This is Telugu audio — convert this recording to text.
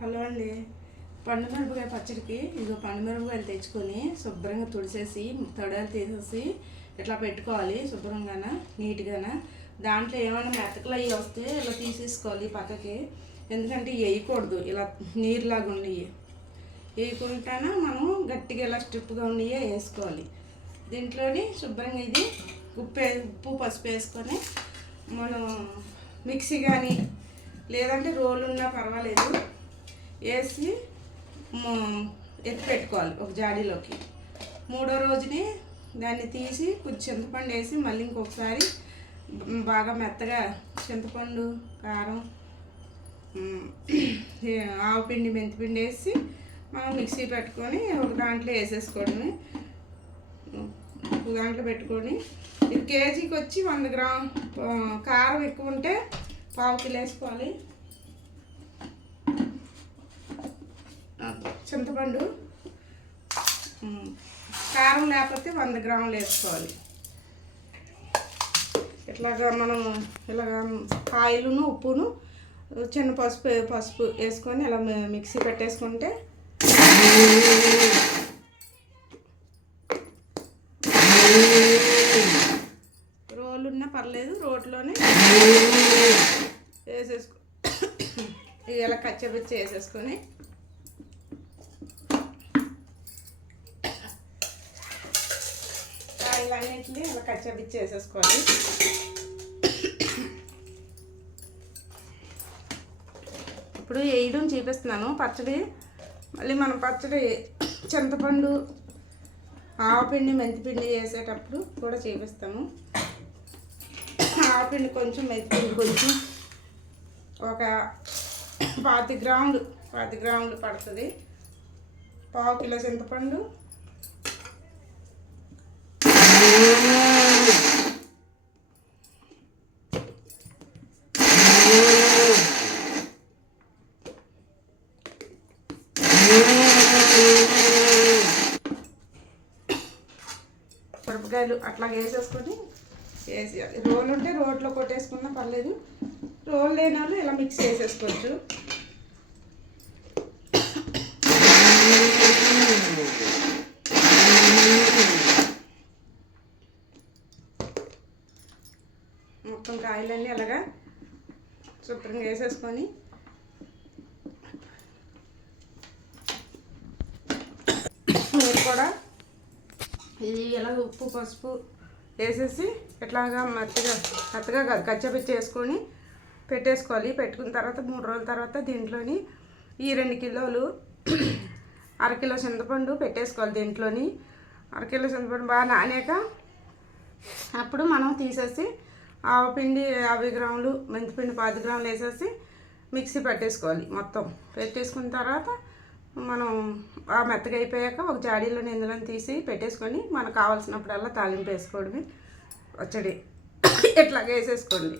హలో అండి. పండుమిరపకాయ పచ్చడికి ఇదిగో పండుమిరపకాయలు తెచ్చుకొని శుభ్రంగా తుడిసేసి తొడలు తీసేసి ఇట్లా పెట్టుకోవాలి. శుభ్రంగాన నీట్గాన దాంట్లో ఏమైనా మెతకలు అవి వస్తే ఇలా తీసేసుకోవాలి పక్కకి. ఎందుకంటే వేయకూడదు, ఇలా నీరులాగా ఉన్నాయి వేయకుండానే మనం గట్టిగా ఇలా స్ట్రిప్గా ఉన్నాయి వేసుకోవాలి. దీంట్లోని శుభ్రంగా ఇది ఉప్పు పసుపు వేసుకొని మనం మిక్సీ కానీ లేదంటే రోలు ఉన్నా పర్వాలేదు వేసి ఎత్తి పెట్టుకోవాలి ఒక జాడీలోకి. మూడో రోజుని దాన్ని తీసి కొంచెం చింతపండు వేసి మళ్ళీ ఇంకొకసారి బాగా మెత్తగా చింతపండు కారం ఆవుపిండి మెంతిపిండి వేసి మనం మిక్సీ పెట్టుకొని ఒక దాంట్లో వేసేసుకోవడమే. ఒక దాంట్లో పెట్టుకొని ఇది కేజీకి వచ్చి 100 గ్రామ్ కారం ఎక్కువ ఉంటే 1/2 కిలో వేసుకోవాలి. చింతపండు కారం లేకపోతే 100 గ్రాములు వేసుకోవాలి. ఇట్లాగా మనం ఇలాగ ఆయిల్ను ఉప్పును చిన్న పసుపు వేసుకొని ఇలా మిక్సీ పెట్టేసుకుంటే రోలు ఉన్నా పర్లేదు, రోట్లోనే వేసేసుకో ఇలా కచ్చపిచ్చి వేసేసుకొని ఇవన్నింటినీ ఇలా కచ్చపిచ్చి వేసేసుకోవాలి. ఇప్పుడు వేయడం చూపిస్తున్నాను పచ్చడి. మళ్ళీ మనం పచ్చడి చింతపండు ఆవపిండి మెంతిపిండి వేసేటప్పుడు కూడా చూపిస్తాము. ఆవపిండి కొంచెం మెంతిపిండి కొంచెం ఒక 25 గ్రాములు పడుతుంది. 1/2 కిలో చింతపండు, మిరపకాయలు అట్లా వేసేసుకొని వేసేయాలి. రోలు ఉంటే రోట్లో కొట్టేసుకున్నా పర్లేదు, రోలు లేని వాళ్ళు ఇలా మిక్స్ చేసేసుకోవచ్చు. మొత్తం కాయలన్నీ అలాగా శుభ్రంగా వేసేసుకొని కూడా ఇది ఇలా ఉప్పు పసుపు వేసేసి ఇట్లాగా మెత్తగా కచ్చపిచ్చి వేసుకొని పెట్టేసుకోవాలి. పెట్టుకున్న తర్వాత 3 రోజుల తర్వాత దీంట్లోని ఈ 2 కిలోలు 1/2 కిలో చింతపండు పెట్టేసుకోవాలి. దీంట్లోని 1/2 కిలో చింతపండు బాగా నానాక అప్పుడు మనం తీసేసి ఆవపిండి 50 గ్రాములు మెంతిపిండి 10 గ్రాములు వేసేసి మిక్సీ పెట్టేసుకోవాలి. మొత్తం పెట్టేసుకున్న తర్వాత మనం ఆ మెత్తగా అయిపోయాక ఒక జాడీలో ఇందులో తీసి పెట్టేసుకొని మనకు కావాల్సినప్పుడల్లా తాలింపు వేసుకోవడమే. పచ్చడి ఇట్లాగే వేసేసుకోండి.